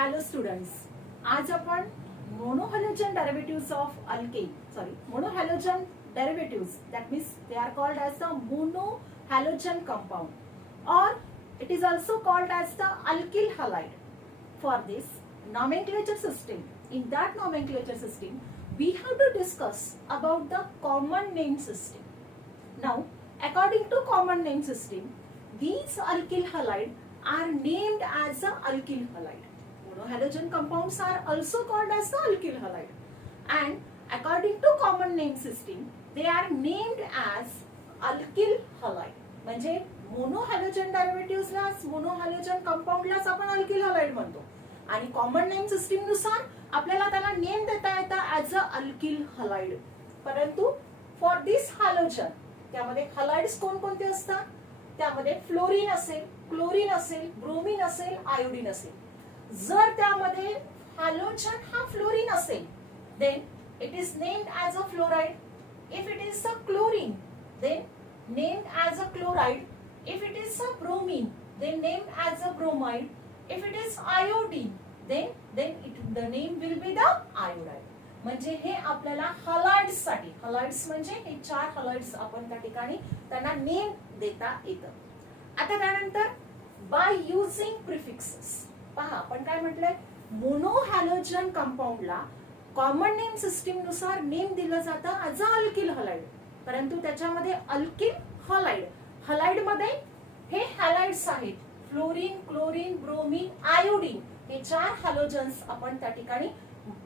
Hello students. आज आपण monohalogen derivatives of alkane, monohalogen derivatives, that means they are called as the monohalogen compound, or it is also called as the alkyl halide. For this nomenclature system, in that nomenclature system, we have to discuss about the common name system. Now, according to common name system, these alkyl halide are named as the alkyl halide. Monohalogen compounds are also called as the alkyl halide, and according to common name system, they are named as alkyl halide. म्हणजे मोनोहॅलोजन डेरिव्हेटिव्हजलाच मोनोहॅलोजन कंपाऊंडलाच आपण alkyl halide म्हणतो आणि common name system नुसार आपल्याला त्याला name देता येतं as a alkyl halide. परंतु फॉर दिस हॅलोजन त्यामध्ये हलाइड्स कोणकोणते असतात? त्यामध्ये फ्लोरीन असेल, क्लोरीन असेल, ब्रोमीन असेल, आयोडीन असेल. जर त्यामध्ये हॅलोजन हा फ्लोरीन असेल then it is named as a fluoride. If it is a chlorine then named as a chloride. If it is a bromine then named as a bromide. If it is iodine then the name will be the iodide. म्हणजे हे आपल्याला halides साठी, halides म्हणजे हे चार halides आपण त्या ठिकाणी त्यांना नेम देता येतं. आता त्यानंतर बाय युजिंग प्रिफिक्सेस, पहा आपण काय म्हटलंय, मोनोहॅलोजन कंपाऊंडला कॉमन नेम सिस्टीम नुसार नेम दिलं जातं ऍज अ अल्किल हलाइड. परंतु त्याच्यामध्ये अल्किल हलाइड, हलाइड मध्ये हे हॅलाइड्स आहेत, फ्लोरीन, क्लोरीन, ब्रोमीन, आयोडीन, हे चार हॅलोजन्स आपण त्या ठिकाणी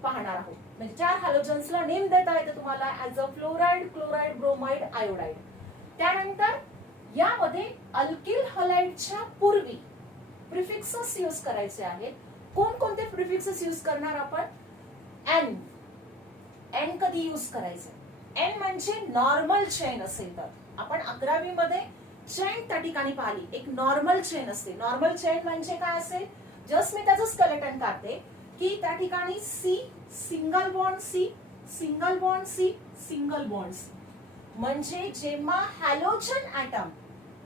पाहणार आहोत. म्हणजे चार हॅलोजन्सला नेम देता येतं तुम्हाला as a fluoride, chloride, bromide, iodide. त्यानंतर यामध्ये अल्किल हलाइडच्या पूर्वी प्रिफिक्सेस यूज करायचे आहेत. कोणकोणते प्रिफिक्सेस यूज करणार आपण? एन. एन कधी यूज करायचं? एन म्हणजे नॉर्मल चेन असेल तर आपण 11वी मध्ये चेन त्या ठिकाणी पाहिली. एक नॉर्मल चेन असते. नॉर्मल चेन म्हणजे काय असेल? जस्ट मी त्याचं स्केलेटन काढते की त्या ठिकाणी C, single bond C, single bond C, single bonds. म्हणजे जेव्हा हॅलोजन ऍटम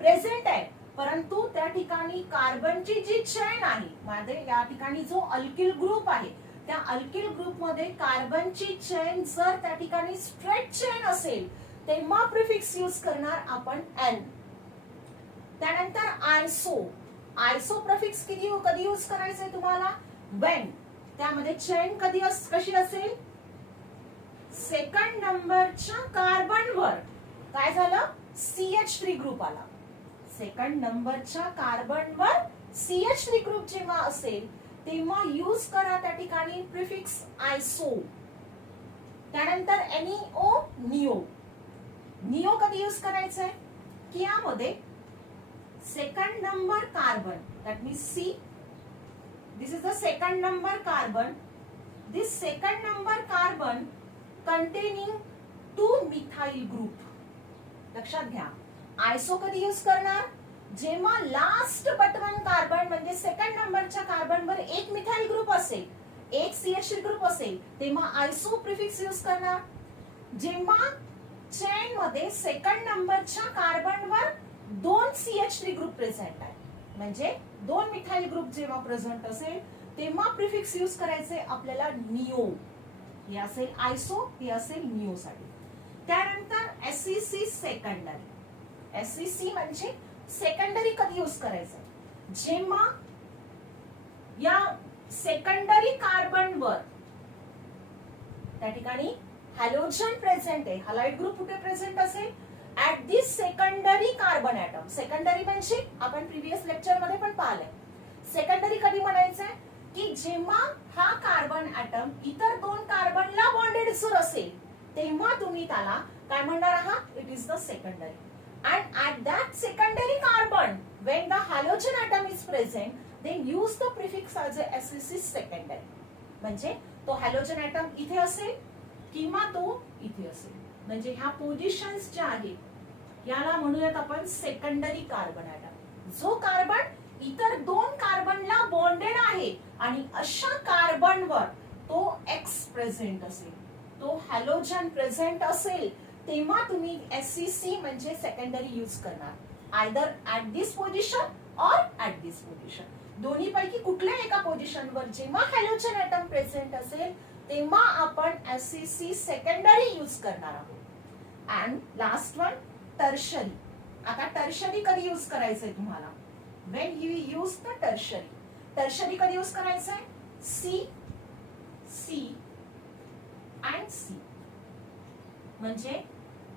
प्रेझेंट आहे परंतु त्या ठिकाणी कार्बनची जी चेन आहे, मध्ये या ठिकाणी जो अल्किल ग्रुप आहे त्या अल्किल ग्रुप मध्ये कार्बनची चेन जर त्या ठिकाणी स्ट्रेट चेन असेल तेव्हा प्रिफिक्स यूज करणार आपण एन. त्यानंतर आयसो. आयसो प्रिफिक्स कधी यूज करायचंय तुम्हाला? वेन त्यामध्ये चेन कशी असेल? सेकंड नंबरच्या कार्बनवर काय झालं? CH3 ग्रुप आला. सेकंड नंबरच्या कार्बनवर CH3 ग्रुप जेव्हा असेल तेव्हा यूज करा त्या ठिकाणी प्रिफिक्स आयसो. त्यानंतर NeO, निओ. निओ कधी यूज करायचंय? की यामध्ये second number carbon, that means C, this is the second number carbon. This second number carbon containing 2 methyl group. लक्षात घ्या, आयसो कधी यूज करणार? जेव्हा लास्ट बट वन कार्बन म्हणजे सेकंड नंबरच्या कार्बनवर एक मिथाइल ग्रुप असेल, एक CH3 ग्रुप असेल तेव्हा आयसो प्रिफिक्स यूज करणार. जेव्हा चेन मध्ये सेकंड नंबरच्या कार्बनवर 2 CH3 ग्रुप प्रेझेंट आहे, म्हणजे 2 मिथाइल ग्रुप जेव्हा प्रेझेंट असेल तेव्हा प्रिफिक्स यूज करायचे आपल्याला निओ. हे असेल आयसो, हे असेल निओ साठी. त्यानंतर SEC सेकंडरी. SEC म्हणजे सेकंडरी कधी यूज करायचं? जेव्हा या सेकंडरी कार्बनवर त्या ठिकाणी हॅलोजन प्रेझेंट आहे, हलाइड ग्रुप कुठे प्रेझेंट असेल? At this secondary carbon atom. Secondary म्हणजे आपण प्रिव्हियस लेक्चर मध्ये पण पाहिलंय. सेकंडरी कधी म्हणायचंय? की जेव्हा हा कार्बन ऍटम इतर 2 कार्बनला बॉन्डेड जर असेल तेव्हा तुम्ही त्याला काय म्हणणार आहात? It is the secondary. And at that secondary carbon, when the halogen atom is present, then use the prefix as a SEC secondary. म्हणजे तो हॅलोजन ऍटम इथे असेल किंवा तो इथे असेल. म्हणजे ह्या पोझिशन्स ज्या आहेत याला म्हणूयात आपण सेकंडरी कार्बन ऍटम. जो कार्बन इतर 2 कार्बनला बॉन्डेड आहे आणि अशा कार्बनवर तो X प्रेझेंट असेल, तो हॅलोजन प्रेझेंट असेल तेव्हा तुम्ही SEC म्हणजे सेकंडरी यूज करणार, आयदर ऍट दिस पोझिशन और ऍट दिस पोझिशन. दोन्ही पैकी कुठल्या एका पोझिशनवर जेव्हा हॅलोजन ऍटम प्रेझेंट असेल तेव्हा आपण एससीसी सेकंडरी यूज करणार आहोत. And last one tertiary. आता टर्शरी कधी यूज करायचंय तुम्हाला? When you use the tertiary. Tertiary कधी यूज करायचंय? C C and C. म्हणजे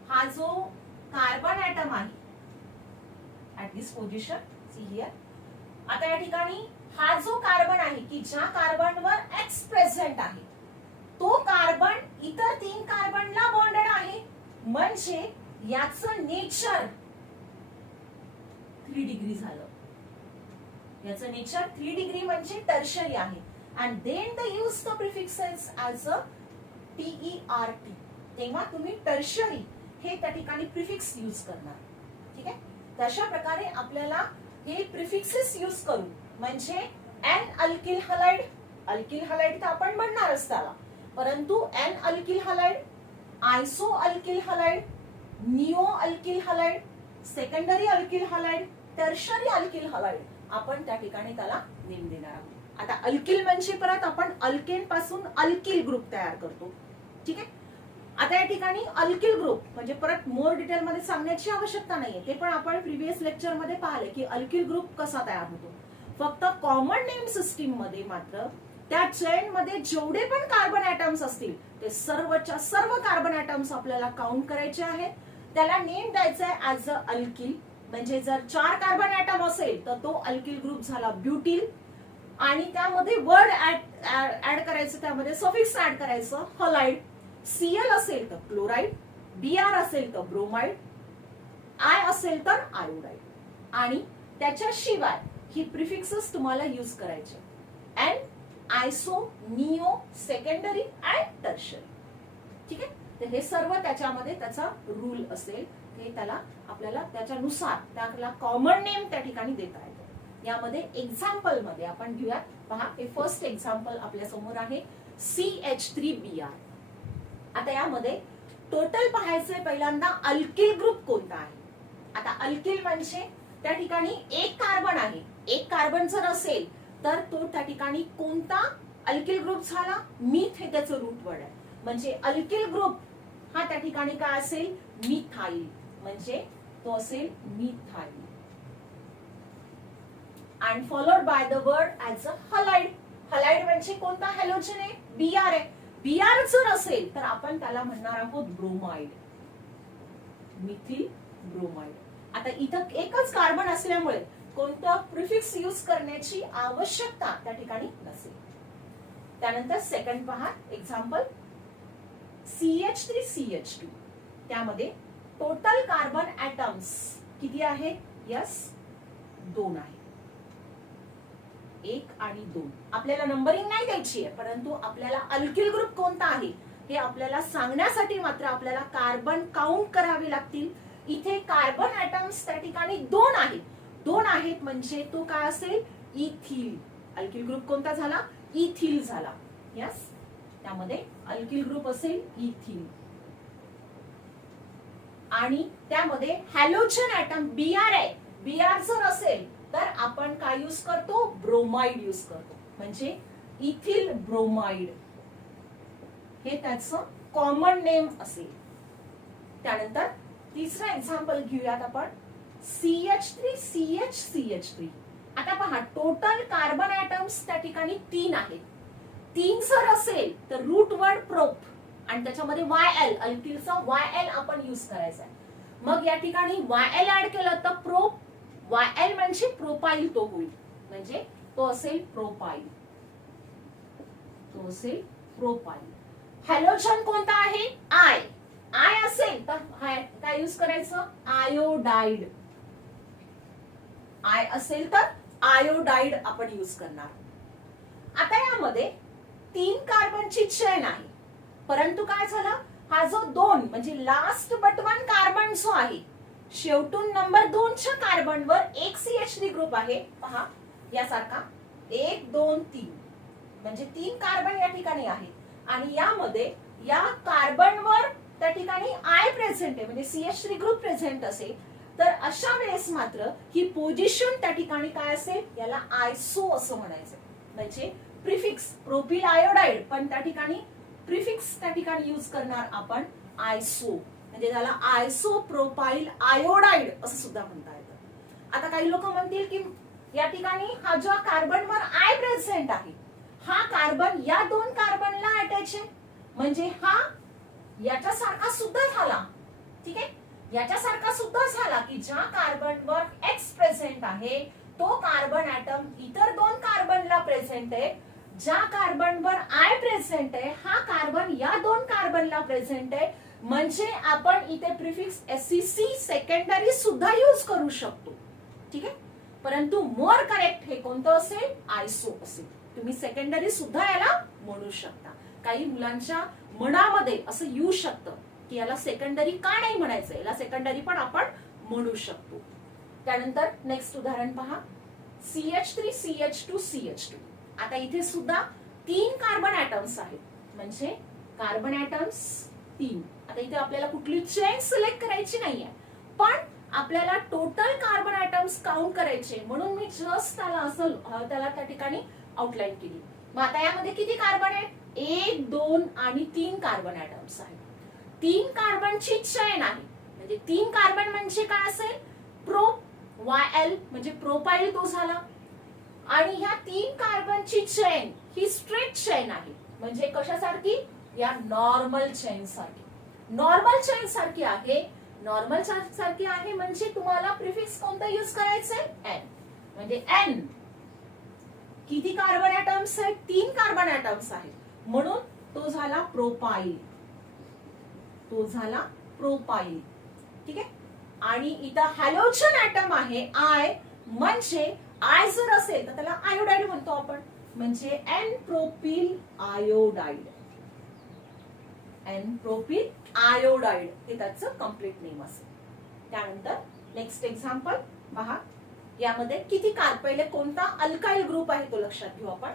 हा जो कार्बन ऍटम आहे at this position, C here. आता या ठिकाणी हा जो कार्बन आहे की ज्या कार्बनवर एक्स प्रेझेंट आहे तो कार्बन इतर 3 कार्बनला बॉन्डेड आहे, म्हणजे याचं नेचर 3 डिग्री झालं. याचं नेचर 3 डिग्री म्हणजे टर्शरी आहे. And then the use the prefixes as a TERT. तेव्हा तुम्ही टर्शरी हे त्या ठिकाणी प्रिफिक्स यूज करणार. ठीक आहे. तशा प्रकारे आपल्याला हे प्रिफिक्सेस यूज करून म्हणजे n alkyl halide, alkyl halide तर आपण म्हणणारच त्याला, परंतु n alkyl halide, iso alkyl halide, neo alkyl halide, secondary alkyl halide, tertiary alkyl halide आपण त्या ठिकाणी त्याला नेम देणार आहोत. आता अल्किल म्हणजे परत आपण अल्केन पासून अल्किल ग्रुप तयार करतो. ठीक आहे. आता या ठिकाणी अल्किल ग्रुप म्हणजे परत मोर डिटेल मध्ये सांगण्याची आवश्यकता नाहीये, ते पण आपण प्रिव्हियस लेक्चर मध्ये पाहिले की अल्किल ग्रुप कसा तयार होतो. फक्त कॉमन नेम सिस्टीम मध्ये मात्र त्या चेन मध्ये जेवढे पण कार्बन ऍटम्स असतील ते सर्वच्या सर्व कार्बन ऍटम्स आपल्याला काउंट करायचे आहेत. त्याला नेम द्यायचा आहे ऍज अ अल्किल. म्हणजे जर 4 कार्बन ऍटम असेल तर तो अल्किल ग्रुप झाला ब्युटिल, आणि त्यामध्ये वर्ड ऍड करायचं, त्यामध्ये सफिक्स ऍड करायचं हलाइड. Cl असेल तर क्लोराइड, Br असेल तर ब्रोमाइड, I असेल तर आयोडाइड. आणि त्याच्याशिवाय ही प्रिफिक्सेस तुम्हाला यूज करायचे n, iso, neo, secondary and tertiary. ठीक आहे. तर हे सर्व त्याच्यामध्ये त्याचा रूल असेल, ते त्याला आपल्याला त्याच्यानुसार त्याला कॉमन नेम त्या ठिकाणी देता येतो. यामध्ये एक्झाम्पल मध्ये आपण घेऊयात. पहा, हे फर्स्ट एक्झाम्पल आपल्या समोर आहे CH3Br. आता यामध्ये टोटल पाहायचंय पहिल्यांदा अल्किल ग्रुप कोणता आहे. आता अल्किल म्हणजे त्या ठिकाणी एक कार्बन आहे, एक कार्बन जर असेल तर तो त्या ठिकाणी कोणता अल्किल ग्रुप झाला? मिथ हे त्याचं रूट वर्ड आहे. म्हणजे अल्किल ग्रुप हा त्या ठिकाणी काय असेल? मिथाइल. म्हणजे तो असेल methyl. And followed by the word as a halide. Halide म्हणजे कोणता हॅलोजन आहे? Br आहे. Br जर असेल तर आपण त्याला म्हणणार आहोत ब्रोमाइड, मिथिल ब्रोमाइड. आता इथं एकच कार्बन असल्यामुळे कोणतं प्रिफिक्स यूज करण्याची आवश्यकता त्या ठिकाणी नसेल. त्यानंतर सेकंड पहा एक्झाम्पल CH3CH2. त्यामध्ये टोटल कार्बन ऍटम्स किती आहे? यस, 2 आहे. 1 आणि 2. आपल्याला नंबरिंग नाही द्यायची आहे, परंतु आपल्याला अल्किल ग्रुप कोणता आहे हे आपल्याला सांगण्यासाठी मात्र आपल्याला कार्बन काउंट करावे लागतील. इथे कार्बन ऍटम्स त्या ठिकाणी 2 आहेत. 2 आहेत म्हणजे तो काय असेल? इथिल. अल्किल ग्रुप कोणता झाला? इथिल झाला. यस, त्यामध्ये अल्किल ग्रुप असेल इथिल. आणि त्यामध्ये हॅलोजन ऍटम Br आहे. Br जर असेल तर आपण काय यूज करतो? ब्रोमाइड यूज करतो. म्हणजे इथिल ब्रोमाइड हे त्याचं कॉमन नेम असेल. त्यानंतर तिसरा एक्झाम्पल घेऊयात आपण CH3CH3. आता पहा, टोटल कार्बन ऍटम्स त्या ठिकाणी 3 आहेत. 3 जर असेल तर रूट वर्ड प्रोप आणि त्याच्यामध्ये YL, अल्किलचा YL आपण यूज करायचा आहे. मग या ठिकाणी YL ऍड केलं तर प्रोप, YL म्हणजे प्रोपाइल तो होईल. म्हणजे तो असेल प्रोपाइल. तो असेल प्रोपाइल. हॅलोजन कोणता आहे? I. I असेल तर काय यूज करायचं? आयोडाइड. I असेल तर आयोडाइड आपण यूज करणार. आता यामध्ये 3 कार्बनची चेन आहे, परंतु काय झालं? हा जो 2 म्हणजे लास्ट बट 1 कार्बन जो आहे, शेवटून नंबर 2च्या कार्बनवर एक CH3 ग्रुप आहे. पहा यासारखा 1 2 3 म्हणजे 3 कार्बन या ठिकाणी आहेत. आणि यामध्ये या कार्बनवर त्या ठिकाणी I प्रेझेंट आहे, म्हणजे CH3 ग्रुप प्रेझेंट असेल. तर अशा वेळेस मात्र ही पोझिशन त्या ठिकाणी काय असेल, याला आयसो असं म्हणायचं. म्हणजे प्रिफिक्स प्रोपिल आयोडाइड, पण त्या ठिकाणी प्रिफिक्स त्या ठिकाणी यूज करणार आपण आयसो, म्हणजे त्याला आयसो प्रोपाइल आयोडाइड असं सुद्धा म्हणता येतं. आता काही लोक म्हणतील की या ठिकाणी हा जो कार्बनवर आय प्रेझेंट आहे, हा कार्बन या दोन कार्बनला अटॅच आहे, म्हणजे हा याच्यासारखा सुद्धा झाला. ठीक आहे, याच्यासारखा सुद्धा झाला की ज्या कार्बनवर एक्स प्रेझेंट आहे तो कार्बन ऍटम इतर दोन कार्बनला प्रेझेंट आहे. ज्या कार्बनवर आय प्रेझेंट आहे हा कार्बन या दोन कार्बनला प्रेझेंट आहे, म्हणजे आपण इथे प्रिफिक्स एससीसी सेकंडरी सुद्धा यूज करू शकतो. ठीक आहे, परंतु मोर करेक्ट हे कोणतं असेल, आयसो असेल. तुम्ही सेकंडरी सुद्धा याला म्हणू शकता. काही मुलांच्या मनामध्ये असं येऊ शकतं की याला सेकंडरी का नाही म्हणायचं, याला सेकंडरी पण आपण म्हणू शकतो. त्यानंतर नेक्स्ट उदाहरण पहा, CH3 CH2 CH2. आता इथे सुद्धा 3 कार्बन ऍटम्स आहेत, म्हणजे कार्बन ऍटम्स 3. आता इथे आपल्याला कुठली चेन सिलेक्ट करायची नाहीये, पण आपल्याला टोटल कार्बन ऍटम्स काउंट करायचे, म्हणून मी जस्ट त्याला त्या ठिकाणी आउटलाईन केली. मग आता यामध्ये किती कार्बन आहेत, 1 2 आणि 3 कार्बन ऍटम्स आहेत. 3 कार्बनची चेन आहे, म्हणजे 3 कार्बन म्हणजे काय असेल, प्रो YL म्हणजे प्रोपाइल तो झाला. आणि ह्या 3 कार्बनची चेन ही स्ट्रेट चेन आहे, म्हणजे कशासारखी, या नॉर्मल चेन सारखी. नॉर्मल चेन सारखी आहे. नॉर्मल चेन सारखी आहे म्हणजे तुम्हाला प्रिफिक्स कोणतं यूज करायचंय, N. म्हणजे N किती कार्बन ऍटम्स आहेत, 3 कार्बन ऍटम्स आहेत, म्हणून तो झाला प्रोपाइल. तो झाला प्रोपाइल. ठीक आहे, आणि इथं हॅलोजन ऍटम आहे आय, म्हणजे आय जर असेल तर त्याला आयोडाइड म्हणतो आपण, म्हणजे N propyl iodide. N propyl iodide हे त्याचं कम्प्लीट नेम असेल. त्यानंतर नेक्स्ट एक्झाम्पल पहा, यामध्ये किती पहिले कोणता अल्काइल ग्रुप आहे तो लक्षात घेऊ आपण.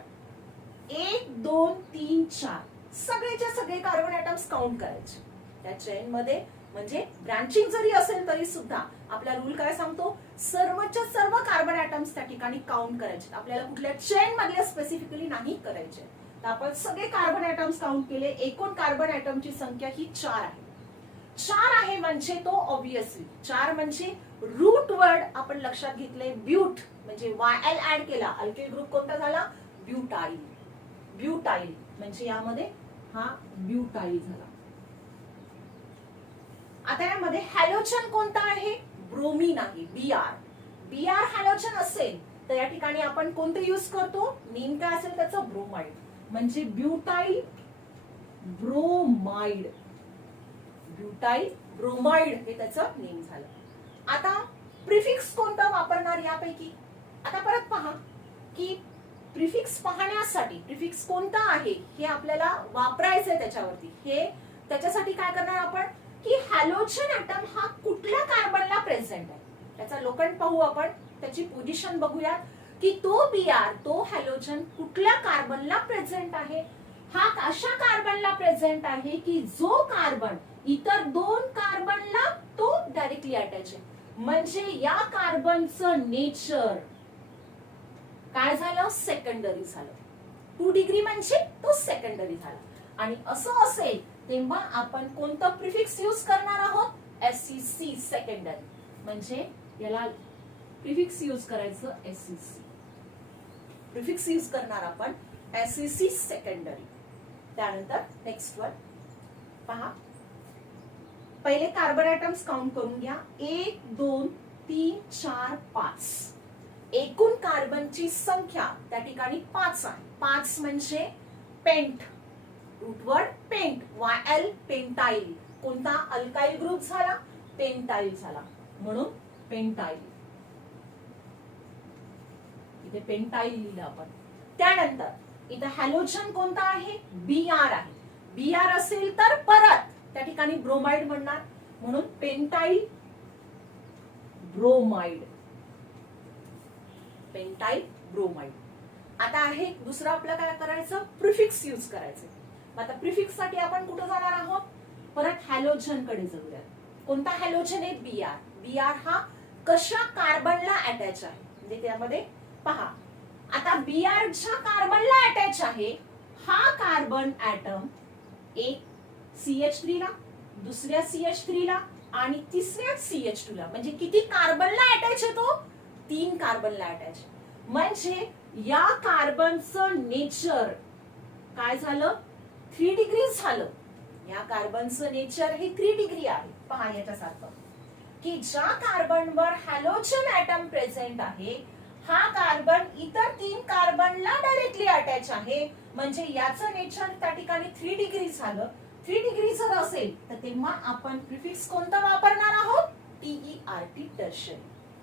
1 2 3 4 सगळेच्या सगळे कार्बन ऍटम्स काउंट करायचे त्या चेन मध्ये. म्हणजे ब्रांचिंग जरी असेल तरी सुद्धा आपला रूल काय सांगतो, सर्वच्या सर्व कार्बन ऍटम्स त्या ठिकाणी काउंट करायचे. आपल्याला कुठल्या चेन मधल्या स्पेसिफिकली नाही करायचे. तर आपण सगळे कार्बन ऍटम्स काउंट केले. एकूण कार्बन ऍटमची संख्या ही 4 आहे. 4 आहे म्हणजे तो ऑब्विसली 4 म्हणजे रूट वर्ड आपण लक्षात घेतले ब्यूट, म्हणजे YL ऍड केला, अल्किल ग्रुप कोणता झाला, ब्यूटाइल. ब्यूटाइल म्हणजे यामध्ये हा ब्यूटाइल झाला. आता यामध्ये हॅलोजन कोणता आहे, ब्रोमीन आहे, Br. Br हॅलोजन असेल तर या ठिकाणी आपण कोणते यूज करतो, नेम काय असेल त्याचं, ब्रोमाइड. म्हणजे ब्यूटाइल ब्रोमाइड. ब्यूटाइल ब्रोमाइड हे त्याचं नेम झालं. आता प्रिफिक्स कोणता वापरणार यापैकी, आता परत पहा की प्रिफिक्स पाहण्यासाठी प्रिफिक्स कोणता आहे हे आपल्याला वापरायचंय त्याच्यावरती. हे त्याच्यासाठी काय करणार आपण की हॅलोजन ऍटम हा कुठल्या कार्बनला प्रेझेंट आहे त्याचा लोखंड पाहू आपण, त्याची पोझिशन बघूयात की तो Br तो हॅलोजन कुठल्या कार्बनला प्रेझेंट आहे. हा अशा कार्बनला प्रेझेंट आहे की जो कार्बन इतर 2 कार्बनला तो डायरेक्टली अटॅच आहे, म्हणजे या कार्बनचं नेचर काय झालं, सेकंडरी झालं. 2 डिग्री म्हणजे तो सेकंडरी झाला. आणि असं असेल तेव्हा आपण कोणतं प्रिफिक्स यूज करणार आहोत, SCC सेकंडरी. म्हणजे याला प्रिफिक्स यूज करायचं SCC. प्रिफिक्स यूज करणार आपण SCC सेकंडरी. त्यानंतर नेक्स्ट वन पहा, पहिले कार्बन ऍटम्स काउंट करून घ्या. 1 2 3 4 5. एकूण कार्बनची संख्या त्या ठिकाणी 5 आहे. 5 म्हणजे pent, root word pent, YL pentyl. कोणता अल्काइल ग्रुप झाला, पेंटाइल झाला, म्हणून पेंटाइल. इथे पेंटाइल लिहिलं आपण. त्यानंतर इथे हॅलोजन कोणता आहे, Br आहे. Br असेल तर परत त्या ठिकाणी ब्रोमाइड म्हणणार, म्हणून पेंटाइल ब्रोमाइड. Pentyl bromide. आता आहे दुसरं आपल्याला काय करायचं, प्रिफिक्स यूज करायचं. आता प्रिफिक्स साठी आपण कुठे जाणार आहोत, परत हॅलोजन कडे जाऊया. कोणता हॅलोजन आहे, Br. Br हा कशा कार्बनला अटॅच आहे, म्हणजे त्यामध्ये पहा आता Br ज्या कार्बनला अटॅच आहे हा कार्बन ऍटम एक CH3 ला, दुसऱ्या CH3 ला आणि तिसऱ्या CH2 ला, म्हणजे किती कार्बनला अटॅच आहे तो 3 कार्बनला अटॅच. म्हणजे या कार्बनचं नेचर काय झालं 3 डिग्री झालं. या कार्बनचं नेचर हे 3 डिग्री आहे. पहा याच्यासारखं की ज्या कार्बनवर हॅलोजन ॲटम प्रेझेंट आहे हा कार्बन इतर 3 कार्बनला डायरेक्टली अटॅच आहे, म्हणजे याचं नेचर त्या ठिकाणी 3 डिग्री झालं. 3 डिग्री जर असेल तर तेव्हा आपण प्रिफिक्स कोणता वापरणार आहोत TERT टर्शरी.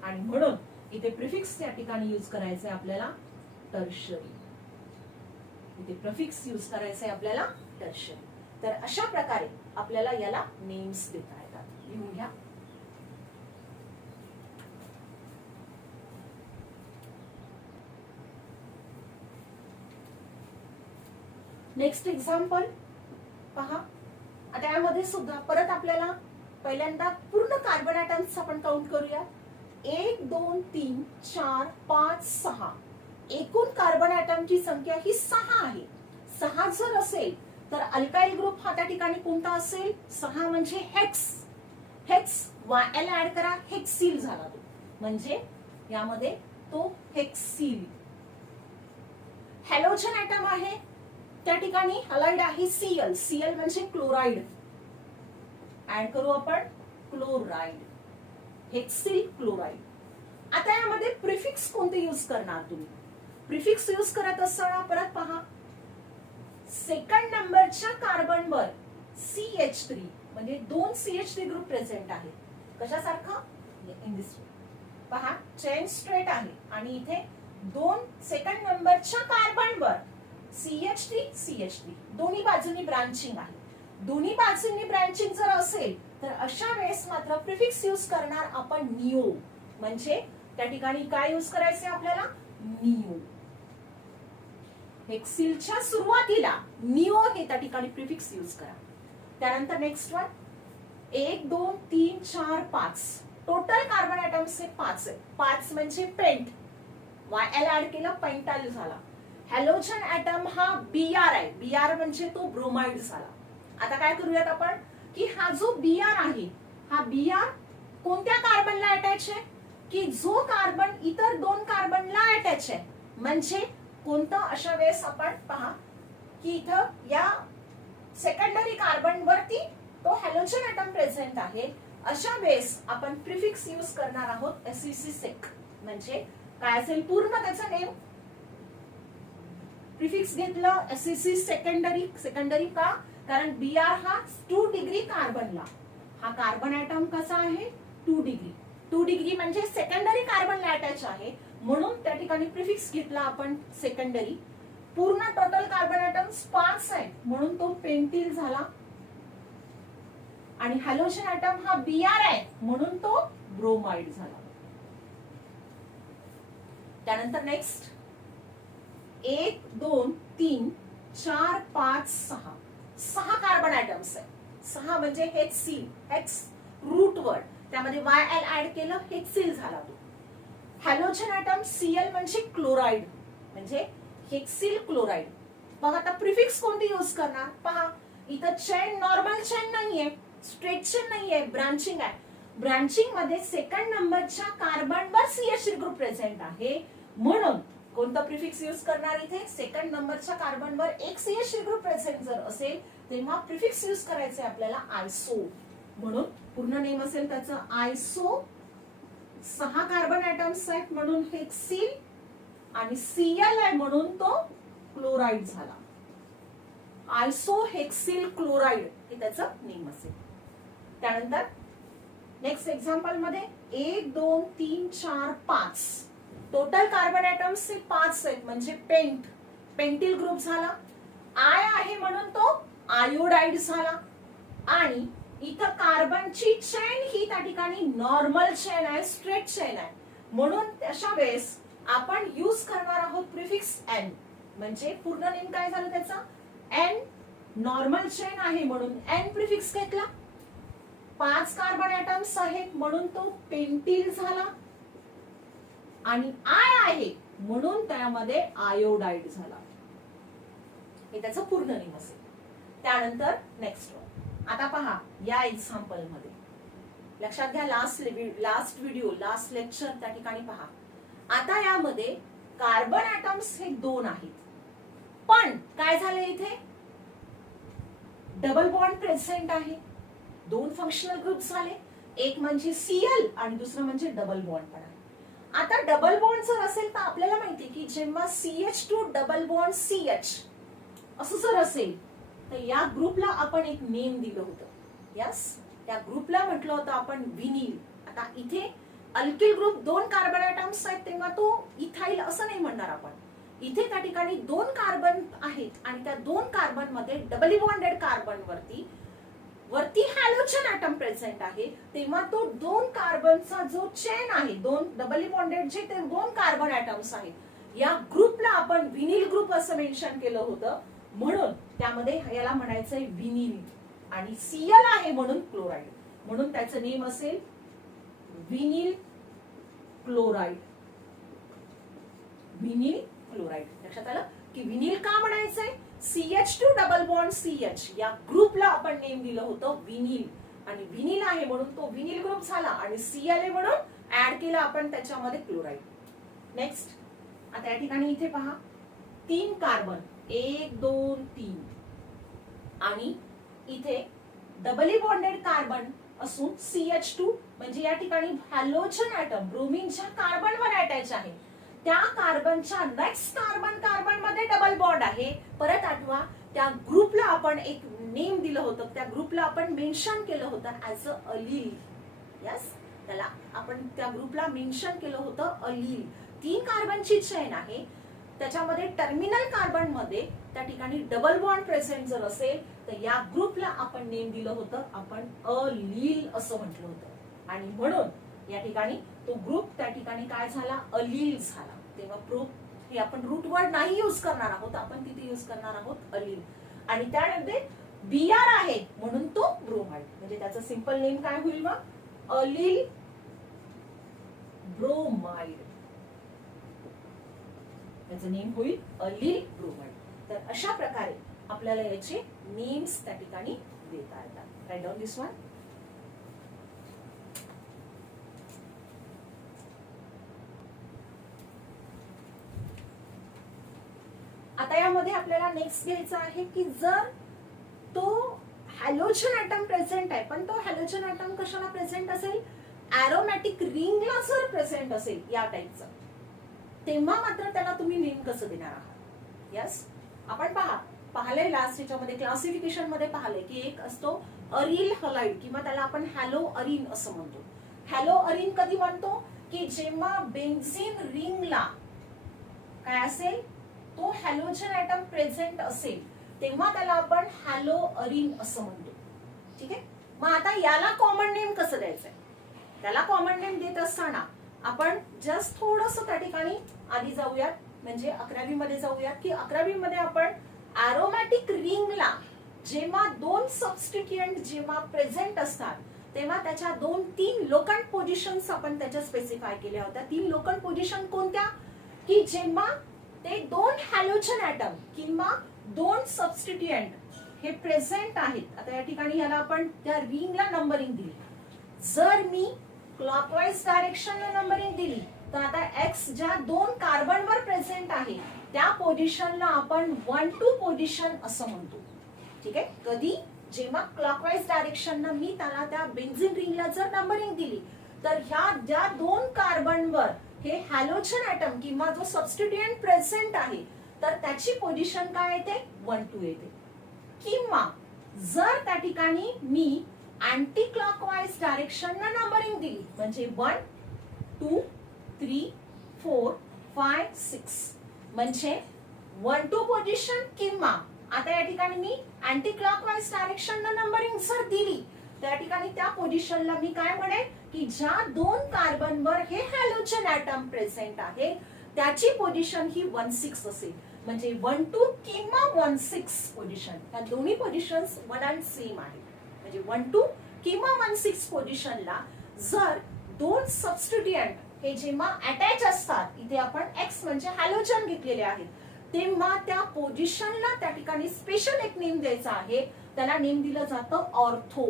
आणि म्हणून इथे प्रिफिक्स त्या ठिकाणी यूज करायचे आपल्याला टर्शरी. इथे प्रिफिक्स यूज करायचे आपल्याला टर्शरी. तर अशा प्रकारे आपल्याला याला नेम्स देता येतात. लिहून घ्या. नेक्स्ट एक्झाम्पल पहा. आता यामध्ये सुद्धा परत आपल्याला पहिल्यांदा पूर्ण कार्बन ॲटम्स आपण काउंट करूया. 1 2 3 4 5 6 एकूण कार्बन ॲटमची संख्या ही 6 आहे. 6 जर असेल तर अल्काइल ग्रुप हा त्या ठिकाणी कोणता असेल 6 म्हणजे हेक्स. हेक्स YL ऍड करा हेक्सिल झाला तो, म्हणजे यामध्ये तो हेक्सिल. हॅलोजन ॲटम आहे त्या ठिकाणी हलाइड आहे Cl. Cl म्हणजे क्लोराइड. ऍड करू आपण क्लोराइड, हेक्सिल क्लोराइड. आता यामध्ये प्रिफिक्स कोणते यूज करणार तुम्ही. प्रिफिक्स यूज करत असताना परत पहा सेकंड नंबरच्या कार्बनवर CH3 म्हणजे 2 CH3 ग्रुप प्रेझेंट आहे. कशासारखं इन दिस पहा चेन स्ट्रेट आहे आणि इथे 2 सेकंड नंबरच्या कार्बनवर CH3 दोन्ही बाजूनी ब्रांचिंग आहे. दोन्ही बाजूंनी ब्रांचिंग जर असेल तर अशा वेळेस मात्र प्रिफिक्स यूज करणार आपण निओ. म्हणजे त्या ठिकाणी काय यूज करायचे आपल्याला निओ. हेक्सिलच्या सुरुवातीला निओ हे त्या ठिकाणी प्रिफिक्स यूज करा. त्यानंतर next one 1 2 3 4 5 total carbon atoms हे 5 आहे. 5 म्हणजे पेंट. YL ऍड केलं पेंटाइल झाला. हॅलोजन ॲटम हा Br आहे. Br म्हणजे तो ब्रोमाइड झाला. आता काय करूयात आपण की हा जो Br आहे हा Br कोणत्या कार्बनला अटॅच आहे की जो कार्बन इतर 2 कार्बनला अटॅच आहे. म्हणजे कोणतं अशा वेळेस आपण पहा की इथं या सेकंडरी कार्बन वरती तो हॅलोजन ॲटम प्रेझेंट आहे. अशा वेळेस आपण प्रिफिक्स यूज करणार आहोत SEC. म्हणजे काय असेल पूर्ण त्याचं नेम प्रिफिक्स घेतलं SEC सेकंडरी. सेकंडरी का कारण Br हा 2 डिग्री कार्बनला, हा कार्बन ॲटम कसा आहे 2 डिग्री. 2 डिग्री म्हणजे सेकंडरी कार्बनला अटॅच आहे म्हणून त्या ठिकाणी प्रिफिक्स घेतला आपण सेकंडरी. पूर्ण टोटल कार्बन ॲटम्स 5 आहेत म्हणून तो पेंटिल झाला. आणि हॅलोजन ॲटम हा Br आहे म्हणून तो ब्रोमाइड झाला. त्यानंतर नेक्स्ट 1 2 3 4 5 6 6 कार्बन ॲटम्स आहे. 6 म्हणजे हेक्सिल. हेक्स रूट वर्ड त्यामध्ये YL ऍड केलं हेक्सिल झाला तो. हॅलोजन ॲटम Cl म्हणजे क्लोराइड म्हणजे हेक्सिल क्लोराइड. मग आता प्रिफिक्स कोणती यूज करणार पहा. इथं चेन नॉर्मल चेन नाहीये, स्ट्रेट चेन नाहीये, ब्रांचिंग आहे. ब्रांचिंग मध्ये सेकंड नंबरच्या कार्बनवर CH3 ग्रुप प्रेझेंट आहे म्हणून कोणतं प्रिफिक्स यूज करणार इथे सेकंड नंबरच्या कार्बनवर एक CH3 ग्रुप प्रेझेंट जर असेल तेव्हा प्रिफिक्स यूज करायचे आपल्याला आयसो. म्हणून पूर्ण नेम असेल त्याचं आयसो. 6 कार्बन ॲटम्स आहेत म्हणून हेक्सिल आणि Cl आहे म्हणून तो क्लोराइड झाला. आयसो हेक्सिल क्लोराइड हे त्याचं नेम असेल. त्यानंतर नेक्स्ट एक्झाम्पल मध्ये 1 2 3 4 5 टोटल कार्बन ॲटम्स 5 आहेत म्हणजे पेंट. पेंटिल ग्रुप झाला. आय आहे म्हणून तो आयोडाइड झाला. आणि इथं कार्बनची चेन ही त्या ठिकाणी नॉर्मल चेन आहे, स्ट्रेट चेन आहे म्हणून अशा वेळेस आपण यूज करणार आहोत प्रिफिक्स N. म्हणजे पूर्ण नेम काय झालं त्याचा N. नॉर्मल चेन आहे म्हणून N प्रिफिक्स घेतला. 5 कार्बन ऍटम्स आहेत म्हणून तो पेंटिल झाला, आणि आय आहे म्हणून त्यामध्ये आयोडाइड झाला. हे त्याचं पूर्ण नेम असेल. त्यानंतर नेक्स्ट वन. आता पहा या एक्झाम्पल मध्ये लक्षात घ्या, लास्ट व्हिडिओ लास्ट लेक्चर त्या ठिकाणी पहा. आता यामध्ये कार्बन ऍटम्स हे 2 आहेत, पण काय झालं इथे डबल बॉन्ड प्रेझेंट आहे. 2 फंक्शनल ग्रुप झाले, एक म्हणजे Cl आणि दुसरं म्हणजे डबल बॉन्ड पण आहे. आता डबल बॉन्ड जर असेल तर आपल्याला माहिती की जेव्हा CH2 डबल बॉन्ड CH असं जर असेल तर या ग्रुपला आपण एक नेम दिलं होतं. यस, त्या ग्रुपला म्हटलं होतं आपण विनील. आता इथे अल्किल ग्रुप 2 कार्बन ऍटम्स आहेत तेव्हा तो इथाइल असं नाही म्हणणार आपण. इथे त्या ठिकाणी 2 कार्बन आहेत आणि त्या 2 कार्बन मध्ये डबली बॉन्डेड कार्बन वरती हॅलोजन ऍटम प्रेझेंट आहे, तेव्हा तो 2 कार्बनचा जो चेन आहे, 2 डबली बॉन्डेड जे ते 2 कार्बन ऍटम्स आहेत, या ग्रुपला आपण विनील ग्रुप असं मेन्शन केलं होतं. म्हणून त्यामध्ये याला म्हणायचंय विनील, आणि Cl आहे म्हणून क्लोराइड, म्हणून त्याचं नेम असेल विनील क्लोराइड. विनील क्लोराइड. लक्षात आलं की विनील का म्हणायचंय? CH2 डबल बॉन्ड CH या ग्रुपला आपण नेम दिलं होतं विनील, आणि विनील आहे म्हणून तो विनील ग्रुप झाला, आणि Cl आहे म्हणून ऍड केला आपण त्याच्यामध्ये क्लोराइड. नेक्स्ट. आता या ठिकाणी इथे पहा 3 कार्बन 1 2 3 आणि इथे डबली बॉन्डेड कार्बन असून CH2 म्हणजे या ठिकाणी हॅलोजन ऍटम ब्रोमीनच्या कार्बनवर अटॅच आहे. त्या कार्बनच्या नेक्स्ट कार्बन मध्ये डबल बॉन्ड आहे. परत आठवा, त्या ग्रुपला आपण एक नेम दिलं होतं, त्या ग्रुपला आपण मेन्शन केलं होतं ऍज अ अलील. यस, त्याला आपण त्या ग्रुपला मेन्शन केलं होतं अलील. 3 कार्बनची चेन आहे, त्याच्यामध्ये टर्मिनल कार्बन मध्ये त्या ठिकाणी डबल बॉन्ड प्रेझेंट जर असेल तर या ग्रुपला आपण नेम दिलं होतं आपण अलील असं म्हटलं होतं, आणि म्हणून या ठिकाणी तो ग्रुप त्या ठिकाणी काय झाला? अलील झाला. तेव्हा ग्रुप हे आपण रूट वर्ड नाही यूज करणार आहोत, आपण तिथे यूज करणार आहोत अलील. आणि त्यामध्ये Br आहे म्हणून तो ब्रोमाइड, म्हणजे त्याचं सिंपल नेम काय होईल मग? अलील ब्रोमाइड. त्याचं नेम होईल अलील ब्रोमाइड. तर अशा प्रकारे आपल्याला याचे नेम्स त्या ठिकाणी देता येतात. राईट डाऊन दिस वन. आता यामध्ये आपल्याला नेक्स्ट घ्यायचं आहे की जर तो हॅलोजन ऍटम प्रेझेंट आहे, पण तो हॅलोजन ऍटम कशाला प्रेझेंट असेल? एरोमॅटिक रिंगला जर प्रेझेंट असेल या टाइपचं, तेव्हा मात्र त्याला तुम्ही नेम कसं देणार आहात? यस, आपण पाहलंय लास्ट याच्यामध्ये क्लासिफिकेशन मध्ये पाहलंय की एक असतो अरील हलाइड किंवा त्याला आपण हॅलो अरीन असं म्हणतो. हॅलो अरीन कधी म्हणतो? की जेव्हा बेन्झीन रिंगला काय असेल, तो हॅलोजन ऍटम प्रेझेंट असेल तेव्हा त्याला आपण हॅलो अरीन असं म्हणतो. ठीक आहे, मग आता याला कॉमन नेम कसं द्यायचंय? त्याला कॉमन नेम देत असताना आपण जस्ट थोडस त्या ठिकाणी आधी जाऊयात, म्हणजे 11वी मध्ये जाऊयात की 11वी मध्ये आपण एरोमॅटिक रिंगला जेव्हा 2 सबस्टिट्युएंट जेव्हा प्रेझेंट असतात तेव्हा त्याच्या 2-3 लोकंट पोझिशन्स आपण त्याच्या स्पेसिफाय केल्या होत्या. 3 लोकंट पोझिशन कोणत्या? की जेव्हा ते 2 हॅलोजन ऍटम किंवा 2 सबस्टिट्युएंट हे प्रेझेंट आहेत. आता या ठिकाणी याला आपण त्या रिंगला नंबरिंग दिली. जर मी क्लॉकवाईज डायरेक्शनला नंबरिंग दिली तर आता एक्स ज्या 2 कार्बनवर प्रेझेंट आहे त्या पोझिशनला आपण 1-2 पोझिशन असं म्हणतो. ठीक आहे, कधी जेव्हा क्लॉकवाईज डायरेक्शनला मी त्याला त्या बेन्झीन रिंगला जर नंबरिंग दिली तर ह्या ज्या 2 कार्बनवर हे हॅलोजन ऍटम किंवा जो सबस्टिट्युएंट प्रेझेंट आहे तर त्याची पोझिशन काय येते? 1-2 येते. किंवा जर त्या ठिकाणी मी अँटी क्लॉकवाईज डायरेक्शनला नंबरिंग दिली म्हणजे 1 2 3 4 5 6 म्हणजे 1-2 पोझिशन, किंवा आता या ठिकाणी मी अँटी क्लॉकवाईज डायरेक्शनला नंबरिंग जर दिली त्या ठिकाणी त्या पोझिशनला मी काय म्हणेन की ज्या 2 कार्बनवर हे हॅलोजन ऍटम प्रेझेंट आहे त्याची पोझिशन ही 1-6 असेल. म्हणजे 1-2 किंवा 1-6 पोझिशन, या दोन्ही पोझिशन्स वन अँड सेम आहे. म्हणजे 1-2 किंवा 1,6 पोझिशनला जर दोन सबस्टिट्यूएंट हे जेव्हा अटॅच असतात, इथे आपण एक्स म्हणजे हॅलोजन घेतलेले आहेत, तेव्हा त्या पोझिशनला त्या ठिकाणी स्पेशल एक नेम द्यायचा आहे. त्याला नेम दिलं जातं ऑर्थो.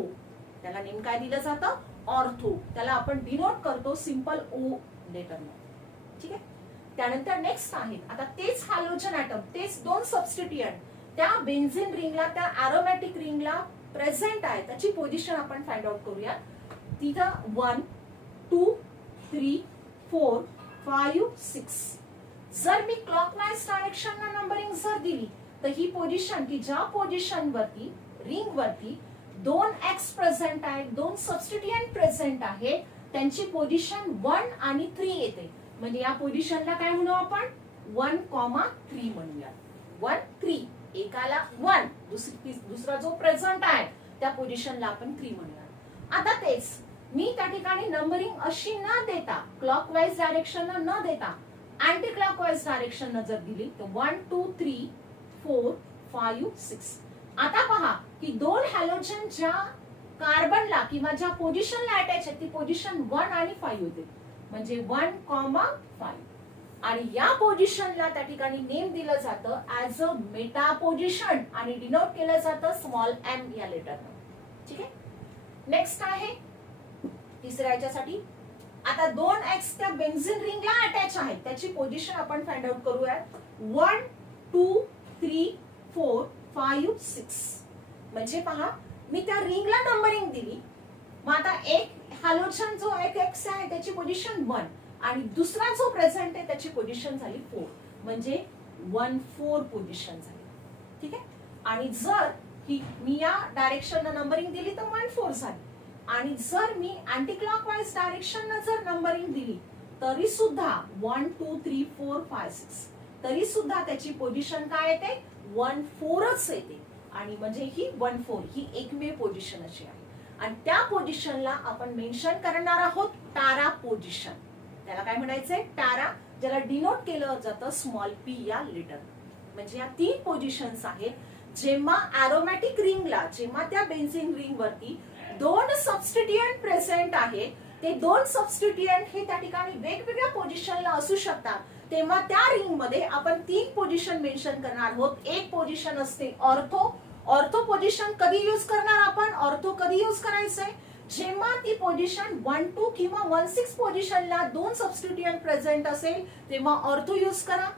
त्याला नेम काय दिलं जातं? ऑर्थो. त्याला आपण डिनोट करतो सिंपल ओ लेटरने. ठीक आहे. त्यानंतर नेक्स्ट आहे, आता तेच हॅलोजन ॲटम, तेच दोन सबस्टिट्यूएंट त्या बेन्झीन रिंगला, त्या अरोमॅटिक रिंगला प्रेझेंट आहे, त्याची पोझिशन आपण फाइंड आउट करूया. तिथं 1 2 3 4 5 6. जर मी क्लॉकवाइज डायरेक्शनला नंबरिंग जर दिली तर ही पोझिशन की ज्या पोझिशन वरती रिंग वरती दोन एक्स प्रेझेंट आहेत, दोन सबस्टिट्यूएंट प्रेझेंट आहे, त्यांची पोझिशन 1 आणि 3 येते. म्हणजे या पोझिशनला काय म्हणू आपण? 1,3 म्हणूया. 1 3 एकाला 1, दुसरा जो प्रेझेंट आहे त्या पोझिशनला आपण 3 म्हणूया. आता तेच मी त्या ठिकाणी नंबरिंग अशी न देता, क्लॉकवाइज डायरेक्शन न देता अँटी क्लॉकवाइज डायरेक्शन जर दिली तर 1 2 3 4 5 6. आता पहा की दोन हॅलोजन ज्या कार्बनला किंवा ज्या पोझिशनला अटॅच आहे ती पोझिशन 1 आणि 5 होते. म्हणजे 1,5 आणि या पोझिशनला त्या ठिकाणी नेम दिलं जातं ऍज अ मेटा पोझिशन आणि डिनोट केलं जातं स्मॉल एम या लेटरनं. ठीक आहे. नेक्स्ट आहे तिसऱ्या याच्यासाठी, आता दोन एक्स त्या बेन्झीन रिंगला अटॅच आहेत, त्याची पोझिशन आपण फाइंड आउट करूया. 1 2 3 4 5 6. म्हणजे पहा मी त्या रिंगला नंबरिंग दिली. मग आता एक हॅलोजन जो एक एक्स आहे त्याची पोझिशन 1 आणि दुसरा जो प्रेझेंट आहे त्याची पोझिशन झाली 4. म्हणजे 1 4 पोझिशन झाली. ठीक आहे. आणि जर ही मी या डायरेक्शनला नंबरिंग दिली तर 1 4 झाली. आणि जर मी अँटी क्लॉकवाइज डायरेक्शन जर नंबरिंग दिली तरी सुद्धा 1 2 3 4 5 6 तरी सुद्धा त्याची पोझिशन काय येते? 1 4च येते. आणि म्हणजे ही 1 4 ही एकमेव पोझिशन अशी आहे. आणि त्या पोझिशनला आपण मेन्शन करणार आहोत टारा पोझिशन. त्याला काय म्हणायचंय? टारा, ज्याला डिनोट केलं जातं स्मॉल पी या लेटर. म्हणजे या 3 पोझिशन्स आहेत जेव्हा अरोमॅटिक रिंगला, जेव्हा त्या बेन्झीन रिंग वरती दोन सबस्टिट्यूएंट प्रेझेंट आहेत, ते दोन सबस्टिट्यूएंट हे त्या ठिकाणी वेगवेगळ्या पोझिशनला असू शकतात, तेव्हा त्या रिंग मध्ये आपण 3 पोझिशन मेन्शन करणार आहोत. एक पोझिशन असते ऑर्थो. ऑर्थो पोझिशन कधी यूज करणार आपण? ऑर्थो कधी यूज करायचंय? जेव्हा ती पोझिशन 1 2 किंवा 1 6 पोझिशनला दोन सबस्टिट्यूएंट प्रेझेंट असेल तेव्हा ऑर्थो यूज करा.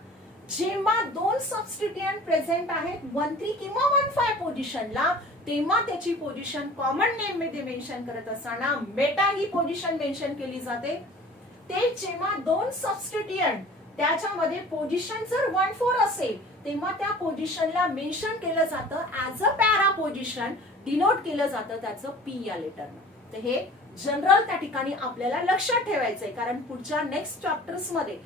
जेव्हा दोन सबस्टिट्यूएंट प्रेझेंट आहेत 1 3 किंवा 1 5 पोझिशनला, तेव्हा त्याची पोझिशन कॉमन नेम मध्ये मेन्शन करत असताना मेटा ही पोझिशन मेन्शन केली जाते. ते जेव्हा दोन सबस्टिट्यूएंट त्याच्यामध्ये पोझिशन जर 1 4 असेल तेव्हा त्या पोझिशनला मेन्शन केलं जातं as a para position, denote केलं जातं त्याचं पी या लेटरनं. तर हे जनरल त्या ठिकाणी आपल्याला लक्षात ठेवायचंय, कारण पुढच्या नेक्स्ट चॅप्टर्स मध्ये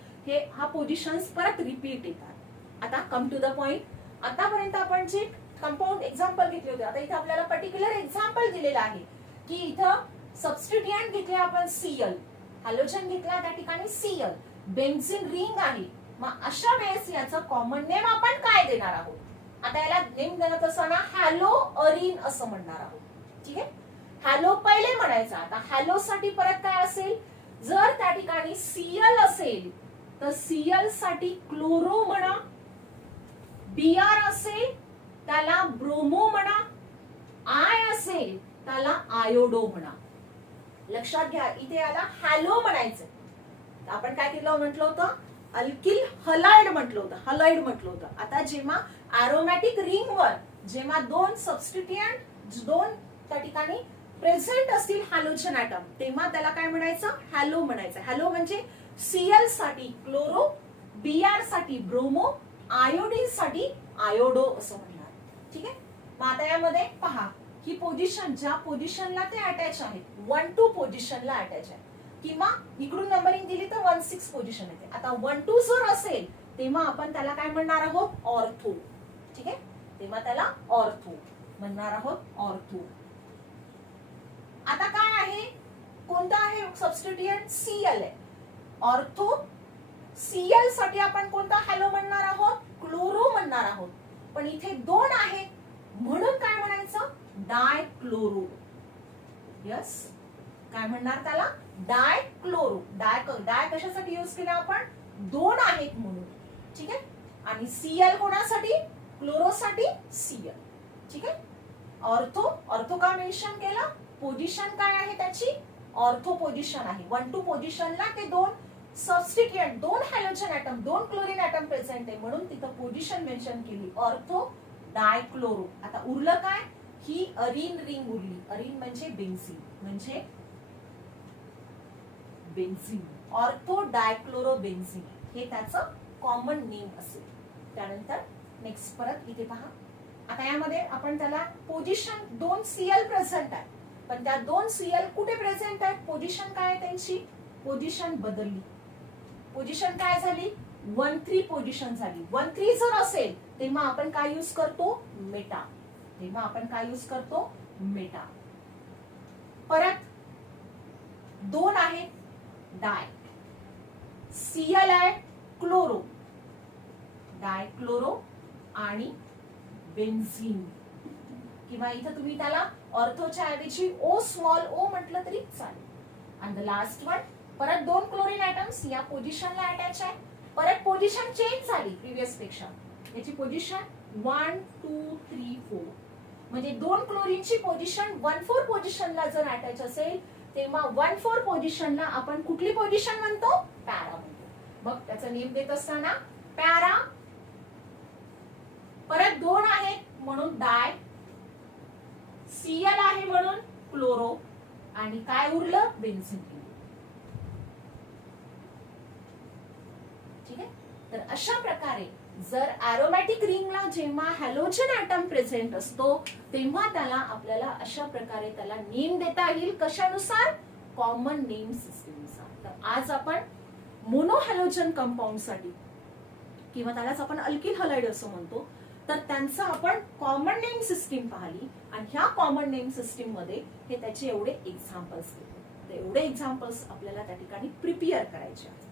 हा पोझिशन्स परत रिपीट येतात. आता कम टू द पॉइंट. आतापर्यंत आपण जे कंपाऊंड एक्झाम्पल घेतले होते, आता इथे आपल्याला पर्टिक्युलर एक्झाम्पल दिलेलं आहे की इथं सबस्टिट्यूएंट घेतले आपण Cl, हॅलोजन घेतला त्या ठिकाणी Cl, बेन्झीन रिंग आहे. मग अशा वेळेस याचं कॉमन नेम आपण काय देणार आहोत? आता याला नेम देण्यात असताना हॅलो अरिन असं म्हणणार आहोत. ठीक आहे. हॅलो पहिले म्हणायचा. आता हॅलो साठी परत काय असेल? जर त्या ठिकाणी Cl असेल तर Cl साठी क्लोरो म्हणा. Br असेल त्याला ब्रोमो म्हणा. आय असेल त्याला आयोडो म्हणा. लक्षात घ्या, इथे याला हॅलो म्हणायचं. आपण काय केलं म्हटलं होतं? अल्किल हलाइड म्हटलं होतं, हलाइड म्हटलं होतं. आता जेव्हा अरोमॅटिक रिंग वर जेव्हा दोन सबस्टिट्यूएंट दोन त्या ठिकाणी प्रेझेंट असतील हॅलोजन ॲटम, तेव्हा त्याला काय म्हणायचं? हॅलो म्हणायचं. हॅलो म्हणजे Cl साठी क्लोरो, Br साठी ब्रोमो, आयोडीन साठी आयोडो असं म्हणणार. ठीक आहे. मग आता यामध्ये पहा ही पोझिशन ज्या पोझिशनला ते अटॅच आहेत 1 2 पोझिशनला अटॅच आहे, किंवा इकडून नंबरिंग दिली तर 1 6 पोझिशन येते. आता 1 2 जर असेल तेव्हा आपण त्याला काय म्हणणार आहोत? ऑर्थो. ठीक आहे. तेव्हा त्याला ऑर्थो म्हणणार आहोत, ऑर्थो. आता काय आहे? कोणता आहे सबस्टिट्यूएंट? Cl आहे. ऑर्थो Cl साठी आपण कोणता हॅलो म्हणणार आहोत? क्लोरो म्हणणार आहोत. पण इथे 2 आहेत म्हणून काय म्हणायचं? डायक्लोरो. यस, काय म्हणणार त्याला? डायक्लोरो. डाय कशासाठी यूज केला आपण? दोन आहेत म्हणून. ठीक आहे. आणि सीएल कोणासाठी? क्लोरोसाठी सीएल. ठीक आहे. ऑर्थो का मेन्शन केला? पोझिशन काय आहे त्याची? ऑर्थो पोझिशन आहे. 1 2 पोझिशनला ते दोन सबस्टिट्यूएंट, दोन हॅलोजन ऍटम, दोन क्लोरीन ऍटम प्रेझेंट आहे म्हणून तिथं पोझिशन मेन्शन केली. ऑर्थो डायक्लोरो. आता उरलं काय? ही अरिन रिंग उरली. अरिन म्हणजे बेन्झीन, म्हणजे बेन्झीन. ऑर्थो डायक्लोरो बेन्झीन हे त्याचं कॉमन नेम असेल. त्यानंतर नेक्स्ट परत इथे पहा. आता यामध्ये आपण त्याला पोझिशन, दोन सीएल प्रेझेंट आहे, पण त्या दोन सीएल कुठे प्रेझेंट आहेत? पोझिशन काय आहे त्यांची? पोझिशन बदलली. पोझिशन काय झाली? 1 3 पोझिशन झाली. 1 3 जर असेल तेव्हा आपण काय यूज करतो? मेटा. तेव्हा आपण काय यूज करतो? मेटा. परत दोन आहेत डाय, सीएल आहे क्लोरो, डायक्लोरो आणि बेन्झीन. किंवा इथं तुम्ही त्याला ऑर्थोच्या ऐवजी ओ स्मॉल ओ म्हटलं तरी चालेल. आणि द लास्ट वन, परत दोन क्लोरीन ऍटम्स या पोझिशनला अटॅच आहे. परत पोझिशन चेंज झाली प्रिव्हियस पेक्षा. याची पोझिशन 1 2 3 4, म्हणजे दोन क्लोरीनची पोझिशन 1 4 पोझिशनला जर अटॅच असेल तेव्हा 1 4 पोझिशनला आपण कुठली पोझिशन म्हणतो? पॅरा म्हणतो. मग त्याचं नेम देत असताना पॅरा. परत दोन आहेत म्हणून डाय, सीएल आहे म्हणून क्लोरो, आणि काय उरलं? बेन्झीन. ठीक आहे. तर अशा प्रकारे जर एरोमॅटिक रिंगला जेव्हा हॅलोजन ऍटम प्रेझेंट असतो तेव्हा त्याला आपल्याला अशा प्रकारे त्याला नेम देता येईल. कशानुसार? कॉमन नेम सिस्टीमनुसार. तर आज आपण मोनोहॅलोजन कंपाऊंड साठी, किंवा त्यालाच आपण अल्किल हलाइड असं म्हणतो, तर त्यांचं आपण कॉमन नेम सिस्टीम पाहिली. आणि ह्या कॉमन नेम सिस्टीम मध्ये हे त्याचे एवढे एक्झाम्पल्स. एवढे एक्झाम्पल्स आपल्याला त्या ठिकाणी प्रिपेअर करायचे आहेत.